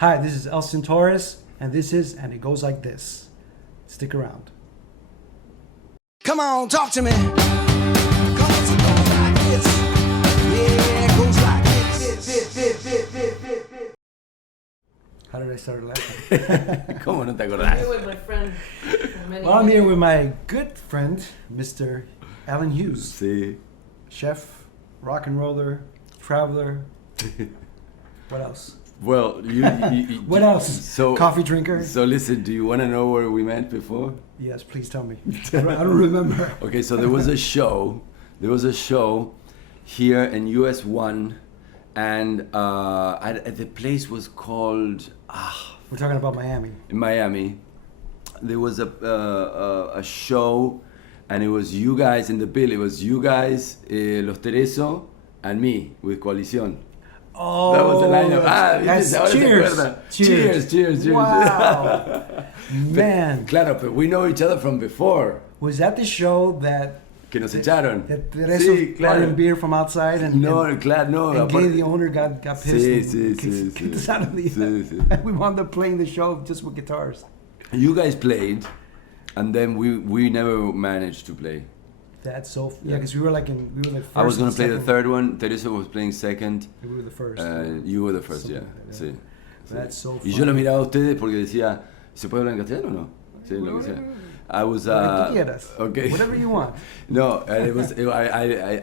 Hi, this is Elson Torres, and this is And It Goes Like This. Stick around. Come on, talk to me. Come on, it goes like this. Yeah, it goes like this. How did I start laughing? ¿Cómo no te I'm acordás? here with my friend. for many Well, I'm here years. with my good friend, Mr. Alan Hughes. Sí. Chef, rock and roller, traveler. What else? Well, you What else? So Coffee drinker? So listen, do you want to know where we met before? Yes, please tell me. I don't remember. Okay, so there was a show. There was a show here in US One, and the place was called We're talking about Miami. in Miami. There was a show, and it was you guys in the bill. It was you guys, Los Tereso, and me with Coalición. Oh, That was the lineup. that's- ¿viste? Ahora se cheers. acuerdan. Cheers. Cheers. Wow. Man, Claro, but we know each other from before. was that the show that Que nos echaron. Tereso Sí, brought claro. in beer from outside and, No, and, claro, no. and aparte- Gay, the owner, got pissed Sí, and sí, kicked sí. us out of the Sí, sí. We wound up playing the show just with guitars. You guys played, and then we never managed to play. That's so yeah, because we were like first. I was gonna and play the second. third one. Teresa was playing second. We were the first. You were the first, Something yeah. like that, Sí. That's so Y funny. yo lo miraba a ustedes porque decía, ¿se puede hablar en castellano o no? Sí, lo que sea. I was Lo que tú quieras. okay. Whatever you want. No, and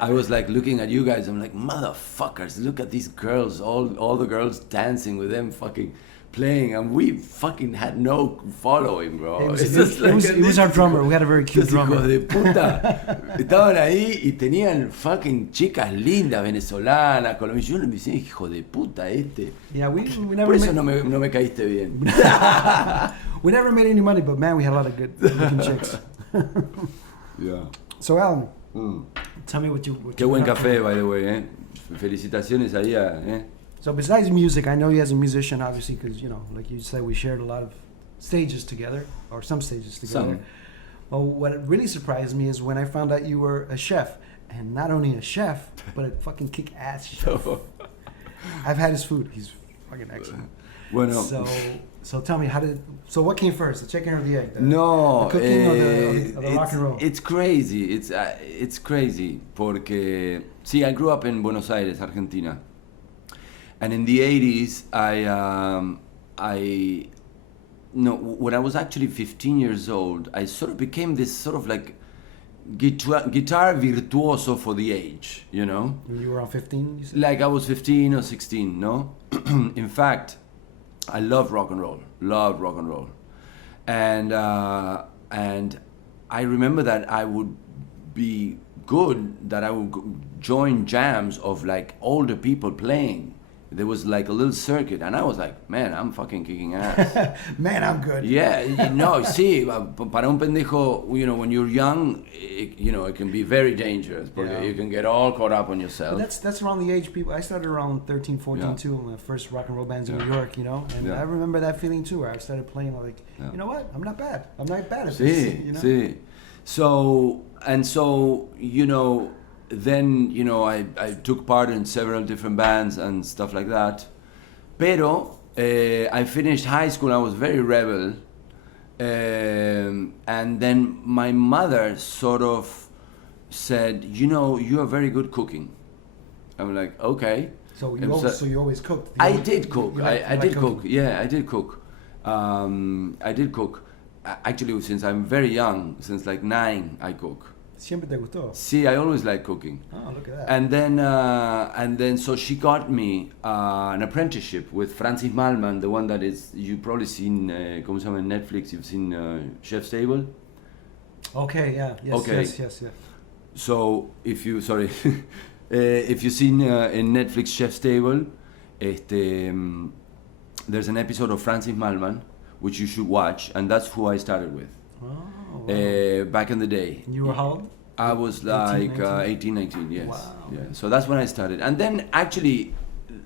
I was like looking at you guys. I'm like, motherfuckers, look at these girls, all the girls dancing with them, fucking playing, and we fucking had no following, bro. It was, It's it, just like it was our drummer. We had a very cute Estos hijos drummer. de puta estaban ahí y tenían fucking chicas lindas venezolanas, colombianas. Yo le decía, hijo de puta este. Yeah, we Por never eso made, no me caíste bien. we never made any money, but man, we had a lot of good looking chicks. Yeah. So Alan, Mm. tell me what Qué you buen got. café, by the way, eh. Felicitaciones ahí a, So besides music, I know you as a musician, obviously, because like you said, we shared a lot of stages together, or some stages together. Some. Well, what really surprised me is when I found out you were a chef, and not only a chef, but a fucking kick-ass chef. I've had his food; he's fucking excellent. Bueno, So tell me, so what came first, the chicken or the egg? no, the cooking or the rock and roll? It's crazy. It's crazy porque see, I grew up in Buenos Aires, Argentina, and in the 80s, when I was actually 15 years old, I sort of became this sort of like guitar virtuoso for the age, you know. When you were around 15, you said? Like I was 15 or 16, no? In fact, I loved rock and roll, and I remember that I would be good, that I would join jams of like older people playing. There was like a little circuit, and I was like, man, I'm fucking kicking ass. Man, I'm good. Yeah, sí, para un pendejo, when you're young, it can be very dangerous because Yeah. you can get all caught up on yourself. But that's around the age people. I started around 13, 14 Yeah. too. My first rock and roll bands in Yeah. New York, and Yeah. I remember that feeling too. Where I started playing like, Yeah. you know what? I'm not bad. I'm not bad at Sí, this. sí. So, then, I took part in several different bands and stuff like that. Pero, I finished high school, I was very rebel. And then my mother sort of said, you are very good cooking. I'm like, okay. So And you always cooked. I did cook. You like- I you did like cook. cooking. Yeah, I did cook. I did cook. Actually, since I'm very young, since like 9, I cook. Siempre te gustó. See, I always like cooking. Oh, look at that. And then so she got me an apprenticeship with Francis Malman, the one that is, you've probably seen, ¿cómo se llama en Netflix? You've seen Chef's Table. Okay, yeah. Yes, Okay. yes. So if you've seen in Netflix Chef's Table, there's an episode of Francis Malman which you should watch, and that's who I started with Oh, wow. back in the day. You were how old? I was 18, like 19? 18, 19, yes. Wow. Yeah. So that's when I started. And then actually,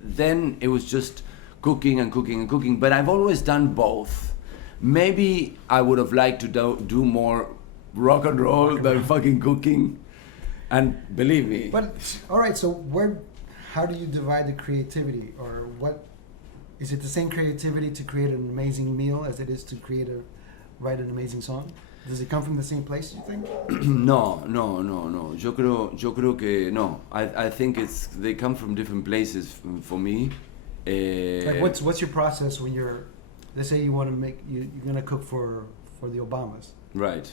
then it was just cooking and cooking and cooking. But I've always done both. Maybe I would have liked to do more rock and roll than fucking cooking. And believe me. But all right, so how do you divide the creativity, or what Is it the same creativity to create an amazing meal as it is to write an amazing song? Does it come from the same place, you think? No. Yo creo que no. I think they come from different places for me. Like what's your process when you're, let's say you want to make, you're gonna cook for the Obamas, Right.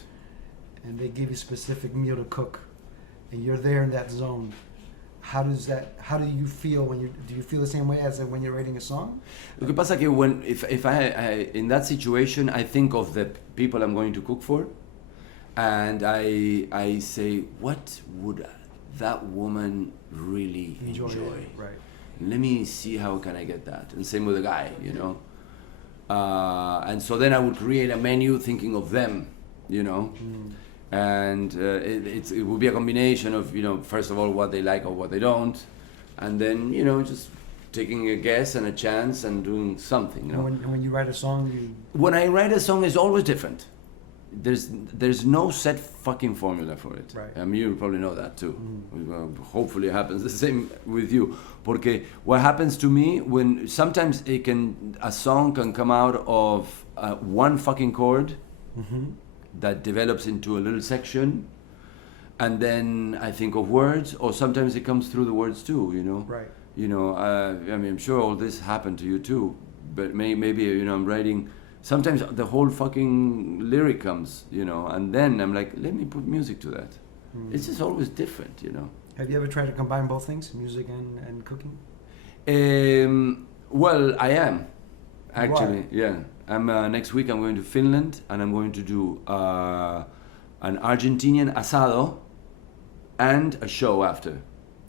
and they give you a specific meal to cook, and you're there in that zone. How do you feel do you feel the same way as when you're writing a song? Lo que pasa que if I in that situation, I think of the people I'm going to cook for, and I say, what would that woman really enjoy? Right. Let me see how can I get that. And same with the guy, you know. And so then I would create a menu thinking of them, you know. And it would be a combination of, you know, first of all what they like or what they don't, and then, you know, just taking a guess and a chance and doing something, you know. And when you write a song, When I write a song, it's always different. There's no set fucking formula for it. Right. I mean, you probably know that too. Hopefully it happens the same with you. Porque what happens to me when sometimes a song can come out of one fucking chord that develops into a little section, and then I think of words, or sometimes it comes through the words too, you know. Right. You know, I mean, I'm sure all this happened to you too, but maybe you know, I'm writing. Sometimes the whole fucking lyric comes, you know, and then I'm like, let me put music to that. It's just always different, you know. Have you ever tried to combine both things, music and cooking? Well, I am, actually, Right. yeah. I'm next week I'm going to Finland, and I'm going to do an Argentinian asado and a show after.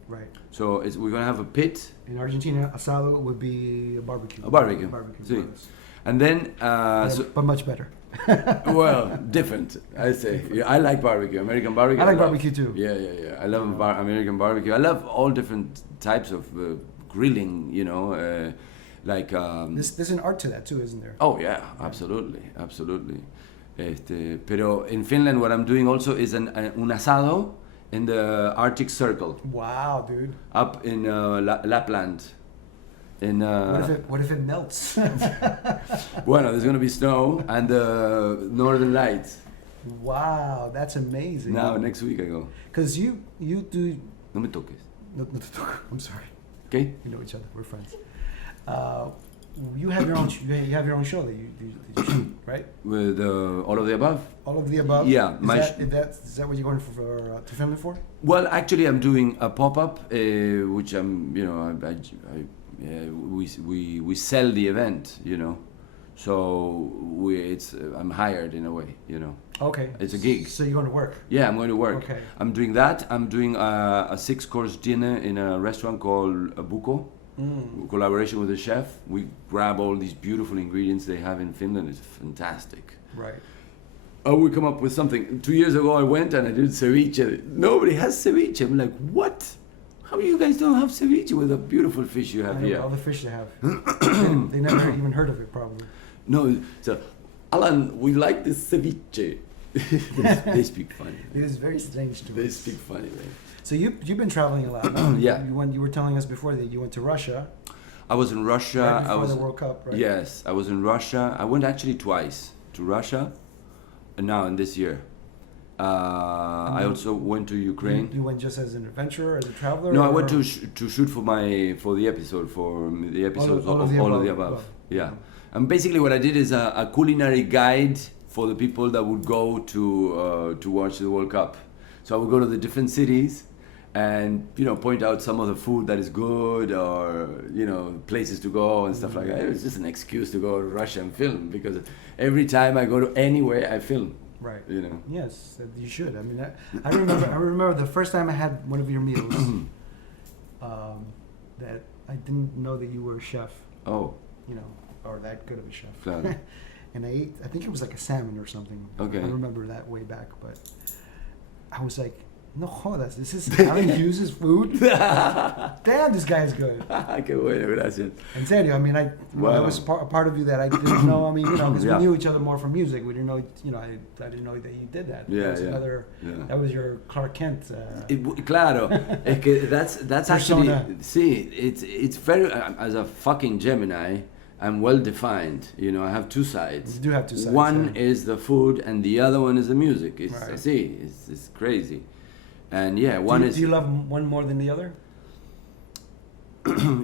Right. So we're going to have a pit. In Argentina, asado would be a barbecue. A barbecue. Sí. more or less. And then, But much better. well, different, I say. Yeah, I like barbecue, American barbecue. I like love. barbecue too. Yeah. I love American barbecue. I love all different types of grilling, you know, like... There's an art to that too, isn't there? Oh yeah, absolutely. Pero in Finland, what I'm doing also is un asado in the Arctic Circle, Wow, dude. up in Lapland. In What if it melts? bueno, there's gonna be snow and the Northern Lights. Wow, that's amazing. Now next week I go. Because you do. No me toques. No, I'm sorry. Okay. We know each other. We're friends. You have your own. You have your own show that you shoot, right? With all of the above. All of the above. Yeah, Is that what you're going for to film it for? Well, actually, I'm doing a pop-up, which I'm, you know, we sell the event, you know, so I'm hired in a way, you know. Okay. It's a gig. So you're going to work. Yeah, I'm going to work. Okay. I'm doing that. I'm doing a 6-course dinner in a restaurant called Buko. Collaboration with a chef. We grab all these beautiful ingredients they have in Finland. It's fantastic. Right. We come up with something. 2 years ago I went and I did ceviche. Nobody has ceviche. I'm like, what? How you guys don't have ceviche with the beautiful fish you have I know here? all the fish they have. They never even heard of it, probably. No, so Alan, we like this ceviche. they speak funny. It is very strange to They us. speak funny, man. So you've been traveling a lot. Yeah. You were telling us before that you went to Russia. I was in Russia. Right before I was the World Cup, right? Yes, I was in Russia. I went actually twice to Russia, and now in this year. I also went to Ukraine. You went just as an adventurer, as a traveler? No, I went or- to shoot for the episode All of the above. Yeah, and basically what I did is a culinary guide for the people that would go to watch the World Cup. So I would go to the different cities and, you know, point out some of the food that is good, or, you know, places to go and stuff like that. It was just an excuse to go to Russia and film, because every time I go to anywhere I film. Right. You know. Yes, you should. I mean, I remember the first time I had one of your meals. That I didn't know that you were a chef. Oh. You know, or that good of a chef. Claro. And I ate. I think it was like a salmon or something. Okay. I remember that way back, but I was like, no jodas, this is Alan Hughes' food. Damn, this guy's good. Qué bueno, gracias. In serio, I mean, that was a part of you that I didn't know. I mean, you know, because Yeah. we knew each other more from music. We didn't know, you know, I didn't know that you did that. Yeah, that was yeah. That was your Clark Kent. Claro, es que that's actually, Persona. see, it's very, as a fucking Gemini, I'm well defined. You know, I have two sides. You do have two sides. One yeah. is the food, and the other one is the music. It's, Right. I see, it's crazy. And yeah, Do you love one more than the other?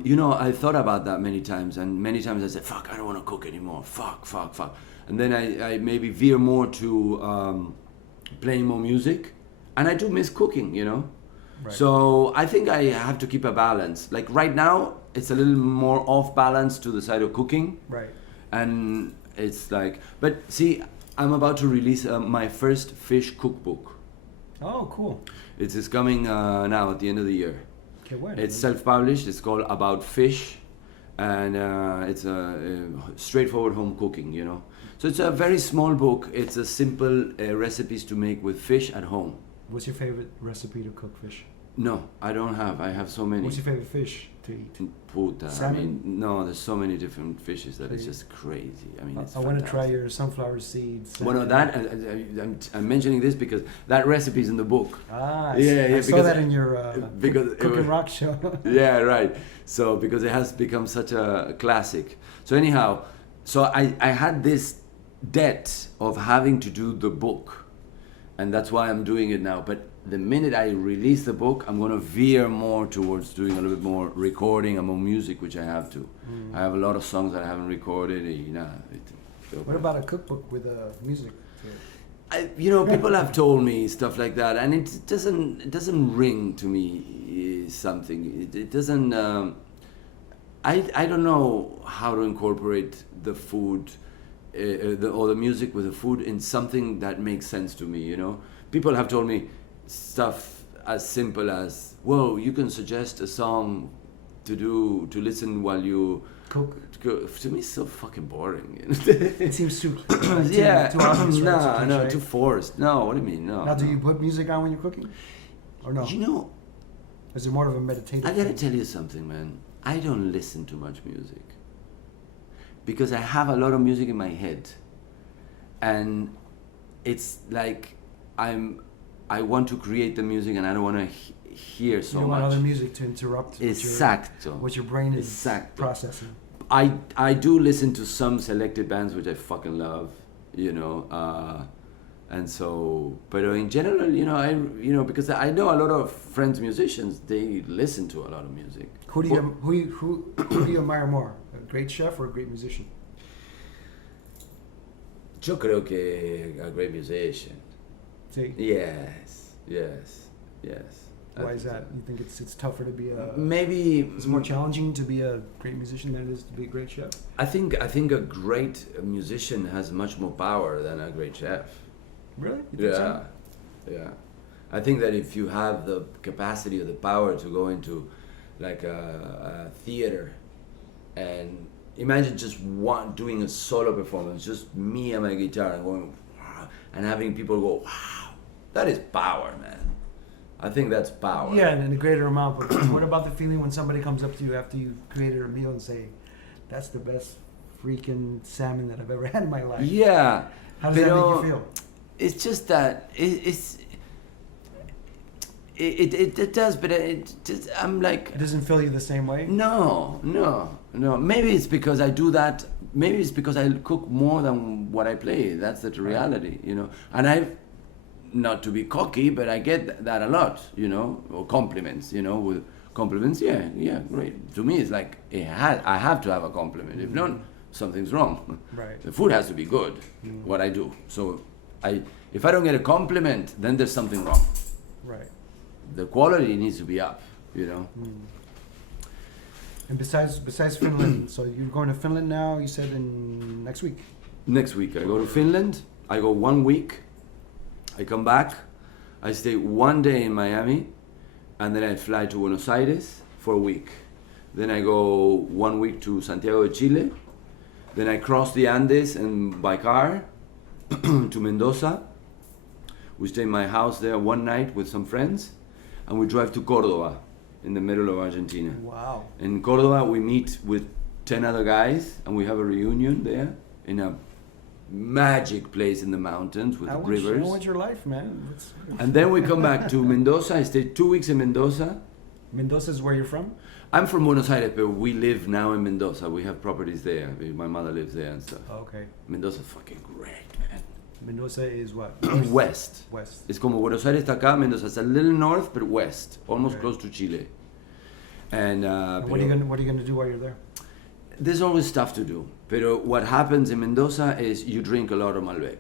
You know, I thought about that many times, and many times I said, fuck, I don't want to cook anymore. Fuck. And then I maybe veer more to playing more music. And I do miss cooking, you know? Right. So I think I have to keep a balance. Like right now, it's a little more off balance to the side of cooking. Right. And it's like, but see, I'm about to release my first fish cookbook. Oh, cool. It's coming now at the end of the year. Okay, when? It's self-published. It's called About Fish, and it's a straightforward home cooking. You know, so it's a very small book. It's a simple recipes to make with fish at home. What's your favorite recipe to cook fish? No, I don't have. I have so many. What's your favorite fish to eat? Puta. Salmon? I mean, no, there's so many different fishes that it's just crazy. I mean, it's I want to try fantastic. your sunflower seeds. One of that, I'm mentioning this because that recipe is in the book. Ah, Yeah, I saw because- that in your because it Cook and was- Rock show. Yeah, right. So because it has become such a classic. So anyhow, so I had this debt of having to do the book, and that's why I'm doing it now. But the minute I release the book, I'm gonna veer more towards doing a little bit more recording and more music, which I have to. I have a lot of songs that I haven't recorded. You know. What about a cookbook with music? To it? You know, people have told me stuff like that, and it doesn't ring to me something. It doesn't. I don't know how to incorporate the food, or the music with the food in something that makes sense to me. You know, people have told me stuff as simple as, "Whoa, you can suggest a song to listen while you." Cook. To me, it's so fucking boring. It seems too. Yeah, Too obvious, right? no, Too no, cliche. too forced. No, what do you mean? No. Now, do no. you put music on when you're cooking, or no? You know, Is it more of a meditative? I gotta thing? tell you something, man. I don't listen to much music because I have a lot of music in my head, and it's like I want to create the music, and I don't want to hear so You don't much. want other music to interrupt Exacto. what your brain is Exacto. processing. I do listen to some selected bands which I fucking love, you know, and so, but in general, you know, because I know a lot of friends musicians, they listen to a lot of music. Who do you admire more, a great chef or a great musician? Yo creo que a great musician. See, Yes. why is that? You think it's tougher to be a? Maybe It's more challenging to be a great musician than it is to be a great chef. I think a great musician has much more power than a great chef. Really? You think so? Yeah. I think that if you have the capacity or the power to go into like a theater and imagine just doing a solo performance, just me and my guitar and going, wow, and having people go, wow, that is power, man. I think that's power. Yeah, and in a greater amount. But what about the feeling when somebody comes up to you after you created a meal and say, "That's the best freaking salmon that I've ever had in my life"? Yeah. How does that make you feel? It's just that it does, but I'm like, It doesn't feel you the same way. no. Maybe it's because I do that. Maybe it's because I cook more than what I play. That's the reality, you know. And not to be cocky, but I get that a lot, you know, or compliments, you know, with compliments. Yeah, great. To me, it's like I have to have a compliment. If not, something's wrong. Right. The food has to be good. What I do. So if I don't get a compliment, then there's something wrong. Right. The quality needs to be up, you know. And besides Finland, so you're going to Finland now? You said in next week. Next week I go to Finland. I go 1 week. I come back. I stay 1 day in Miami, and then I fly to Buenos Aires for a week. Then I go 1 week to Santiago de Chile. Then I cross the Andes and by car to Mendoza. We stay in my house there 1 night with some friends, and we drive to Córdoba in the middle of Argentina. Wow. In Córdoba, we meet with 10 other guys, and we have a reunion there in a magic place in the mountains with the rivers. I want your life, man. And then we come back to Mendoza. I stay 2 weeks in Mendoza. Mendoza is where you're from? I'm from Buenos Aires, but we live now in Mendoza. We have properties there. My mother lives there and stuff. Okay. Mendoza's fucking great, man. Mendoza is what? West. West. It's como Buenos Aires está acá, Mendoza. It's a little north, but west, almost Okay. close to Chile. And And what are you gonna do while you're there? there's always stuff to do. Pero what happens in Mendoza is you drink a lot of Malbec.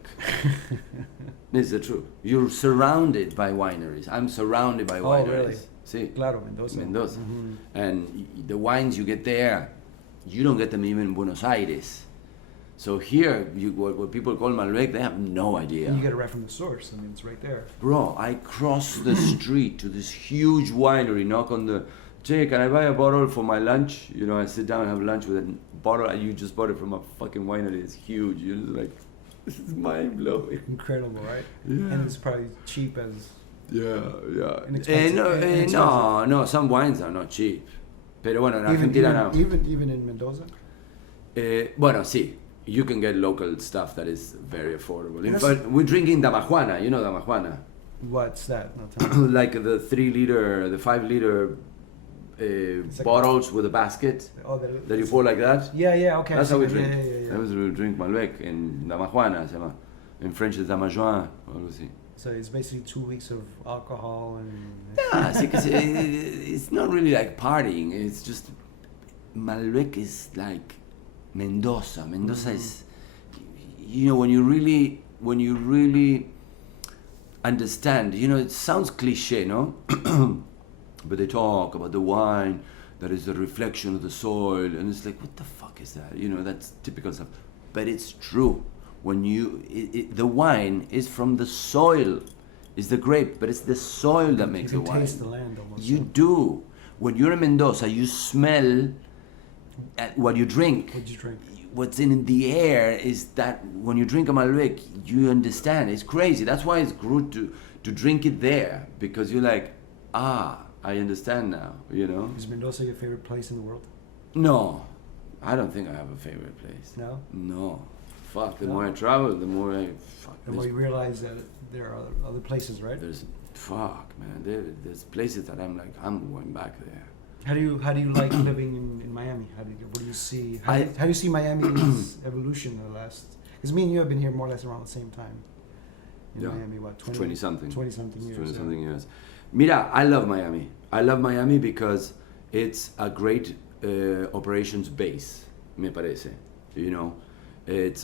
It's the truth. You're surrounded by wineries. I'm surrounded by wineries. Really? Sí. Claro, Mendoza. Mendoza. Mhm. And the wines you get there, you don't get them even in Buenos Aires. So here, what people call Malbec, they have no idea. And you get it right from the source. I mean, it's right there. Bro, I cross the street to this huge winery, knock on the, Jay, can I buy a bottle for my lunch? You know, I sit down and have lunch with a bottle, and you just bought it from a fucking winery. It's huge. You're just like, this is mind blowing. Incredible, right? Yeah. And it's probably cheap as. Yeah. Inexpensive. No, some wines are not cheap. Pero bueno, en Argentina no. Even in Mendoza. Bueno, sí. You can get local stuff that is very affordable. In That's- fact, we're drinking Damajuana. You know Damajuana? What's that? No, tell me. Like the 3-liter, the 5-liter like- bottles with a basket Oh, that you pour like that. Yeah. Okay. That's how we Yeah, drink. Yeah. That was we drink Malbec in Damajuana, se llama. In French it's Damajuan, or algo así. So it's basically 2 weeks of alcohol and. Yeah, see, 'cause it's not really like partying. It's just Malbec is like Mendoza. Mendoza is, you know, when you really understand. You know, it sounds cliche, no? But they talk about the wine that is the reflection of the soil, and it's like, what the fuck is that? You know, that's typical stuff. But it's true. When the wine is from the soil, it's the grape, but it's the soil that makes you the can wine. taste the land almost. You do. When you're in Mendoza, you smell at what you drink. What'd you drink? What's in the air is that when you drink a Malbec, you understand. It's crazy. That's why it's good to drink it there, because you're like, I understand now, you know? Is Mendoza your favorite place in the world? No, I don't think I have a favorite place. No. No. Fuck, the No? more I travel, the more I... Fuck, The more you realize that there are other places, right? Fuck, man. There's places that I'm like, I'm going back there. How do you like living in Miami? What do you see? How do you see Miami's evolution in the last? Because me and you have been here more or less around the same time. In Yeah. Miami, what 20 something. 20 something years. 20 yeah. something years. Mira, I love Miami. I love Miami because it's a great operations base, me parece. You know, it's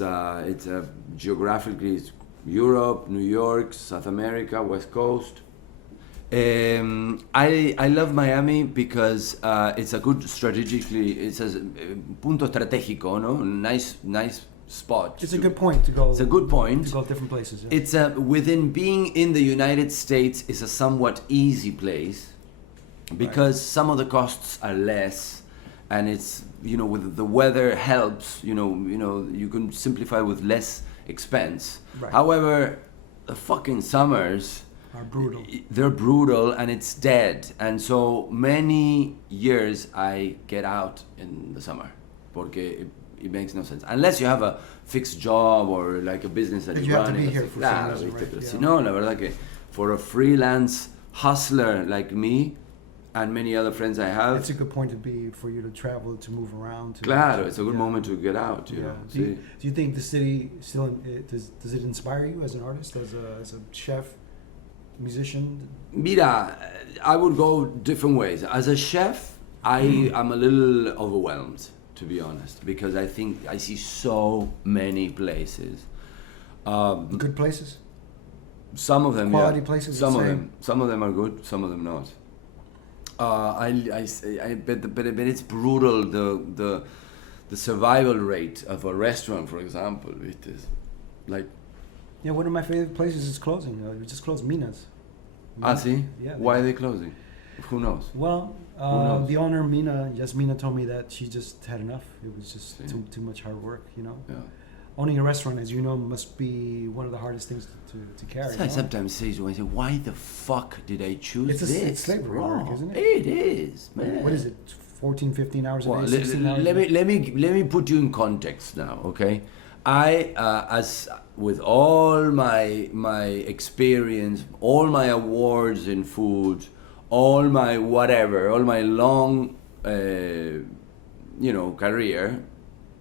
geographically it's Europe, New York, South America, West Coast. I love Miami because it's a good strategically, it's a punto estratégico, no? Nice spot. It's a good point to go. It's a good point. To go different places. Yeah. It's within being in the United States is a somewhat easy place because some of the costs are less, and it's, you know, with the weather helps. You know you can simplify with less expense. Right. However, the fucking summers Are brutal. they're brutal and it's dead, and so many years I get out in the summer porque it makes no sense unless you have a fixed job or like a business that But you you have run. to be and here así, for claro, some reason, ¿viste? right? Pero si Yeah. no, la verdad que for a freelance hustler like me and many other friends I have, It's a good point to be for you to travel, to move around. claro, it's a good yeah. moment to get out. You Yeah. know, Do you think the city still does it inspire you as an artist, as a chef, musician? Mira, I would go different ways. As a chef, I am a little overwhelmed, to be honest, because I think I see so many places. Good places. Some of them, Quality yeah. places, Some you'd of say? them, some of them are good. Some of them not. But it's brutal. The survival rate of a restaurant, for example, it is like. Yeah, one of my favorite places is closing. We just closed Mina's. See? Yeah. Why are they closing? Who knows? Well, knows? the owner Mina told me that she just had enough. It was just See. too much hard work, you know. Yeah. Owning a restaurant, as you know, must be one of the hardest things to carry. I no? sometimes say to myself, why the fuck did I choose this? It's slavery work, bro? isn't it? It is, man. What is it? 14, 15 hours a Well, day, 16 hours a day? let me put you in context now, okay? I, as with all my experience, all my awards in food, all my whatever, all my long career,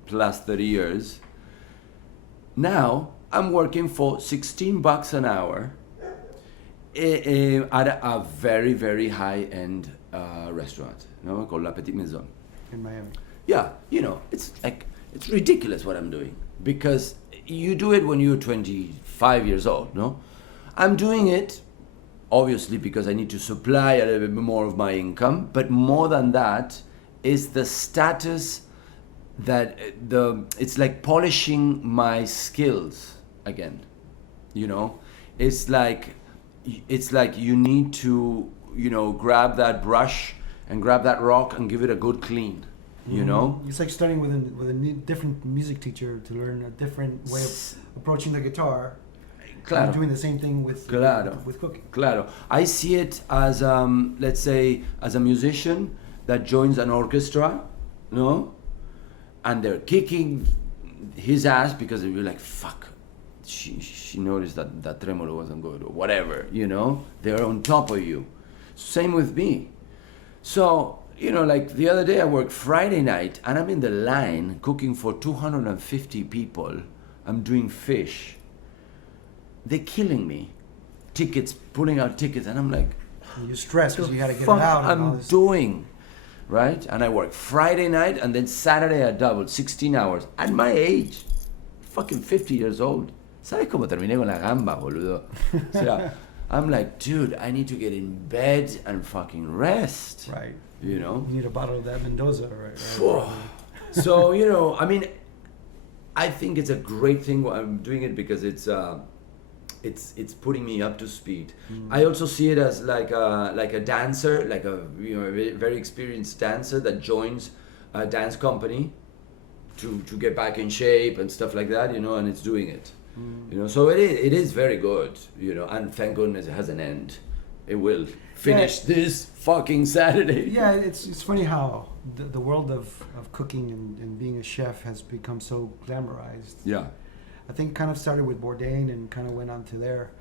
plus 30 years. Now I'm working for $16 an hour at a very, very high-end restaurant, called La Petite Maison. In Miami. Yeah, it's ridiculous what I'm doing, because you do it when you're 25 years old, no? I'm doing it obviously because I need to supply a little bit more of my income, but more than that is the status that it's like polishing my skills again, It's like you need to, grab that brush and grab that rock and give it a good clean, It's like starting with a different music teacher to learn a different way of approaching the guitar. Claro. You're doing the same thing with cooking. Claro. I see it as, let's say, as a musician that joins an orchestra, and they're kicking his ass because they'll be like, fuck, she noticed that tremolo wasn't good, or whatever, They're on top of you. Same with me. So, like the other day I worked Friday night, and I'm in the line cooking for 250 people. I'm doing fish. They're killing me. Pulling out tickets, and I'm like, you're stressed because you got to get it fuck out. I'm doing, right? And I work Friday night, and then Saturday I doubled 16 hours. At my age, fucking 50 years old. ¿Sabes cómo terminé con la gamba, boludo? O sea, I'm like, dude, I need to get in bed and fucking rest. Right. You need a bottle of that Mendoza, right? So, I think it's a great thing. I'm doing it because it's putting me up to speed. I also see it as like a dancer, like a very experienced dancer that joins a dance company to get back in shape and stuff like that, and it's doing it. So it is very good, and thank goodness it has an end. It will finish this fucking Saturday. Yeah, it's funny how the world of cooking and being a chef has become so glamorized. Yeah. I think kind of started with Bourdain and kind of went on to there.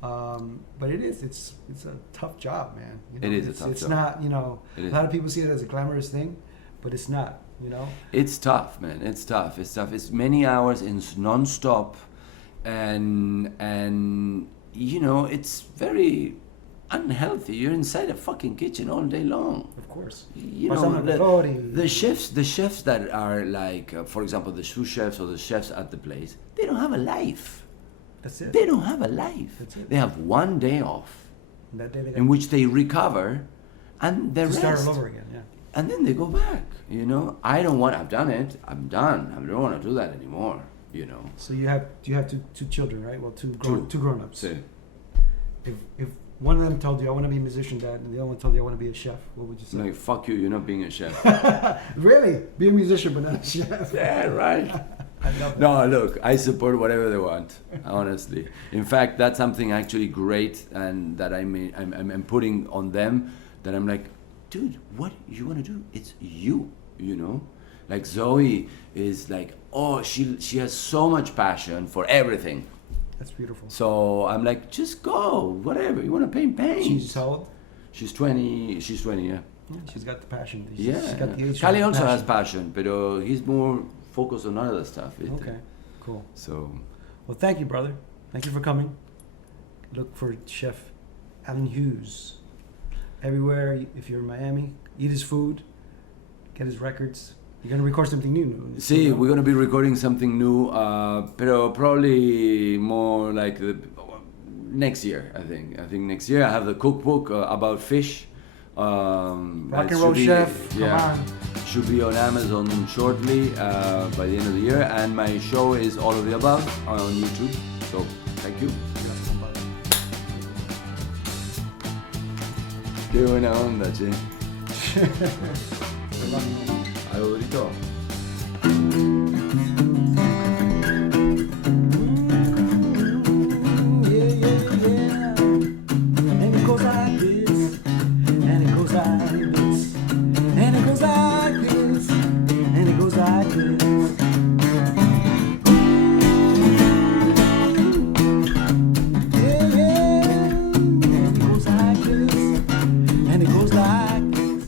But it's a tough job, man. It is a tough job. It's not, a lot of people see it as a glamorous thing, but it's not, It's tough, man. It's tough. It's many hours in non-stop, and it's very unhealthy. You're inside a fucking kitchen all day long. Of course. The chefs that are like, for example, the sous chefs or the chefs at the place, they don't have a life. That's it. They don't have a life. That's it. They have one day off, and that day they in which they recover, and they rest. Start all over again. Yeah. And then they go back. I've done it. I'm done. I don't want to do that anymore. So you have two children, right? Well, two grown-ups. Sí. If one of them told you I want to be a musician, Dad, and the other one told you I want to be a chef, what would you say? Like, fuck you, you're not being a chef. Really? Be a musician but not a chef? Yeah, right. I love that. No, look, I support whatever they want, honestly. In fact, that's something actually great, and that I'm putting on them, that I'm like, dude, what you want to do? It's you, Like Zoe is like, she has so much passion for everything. That's beautiful. So I'm like, just go, whatever. You want to paint? She's how old? She's 20, yeah. Yeah, she's got the passion. She's got the age. Kali also has passion, but he's more focused on other stuff. Okay, cool. So, well, thank you, brother. Thank you for coming. Look for Chef Alan Hughes everywhere. If you're in Miami, eat his food, get his records. You're going to record something new. See, we're going to be recording something new, pero probably more like next year, I think. I think next year I have the cookbook about fish. Rock and roll chef, come on. Should be on Amazon shortly by the end of the year. And my show is All of the Above on YouTube. So, thank you. Qué buena onda, che.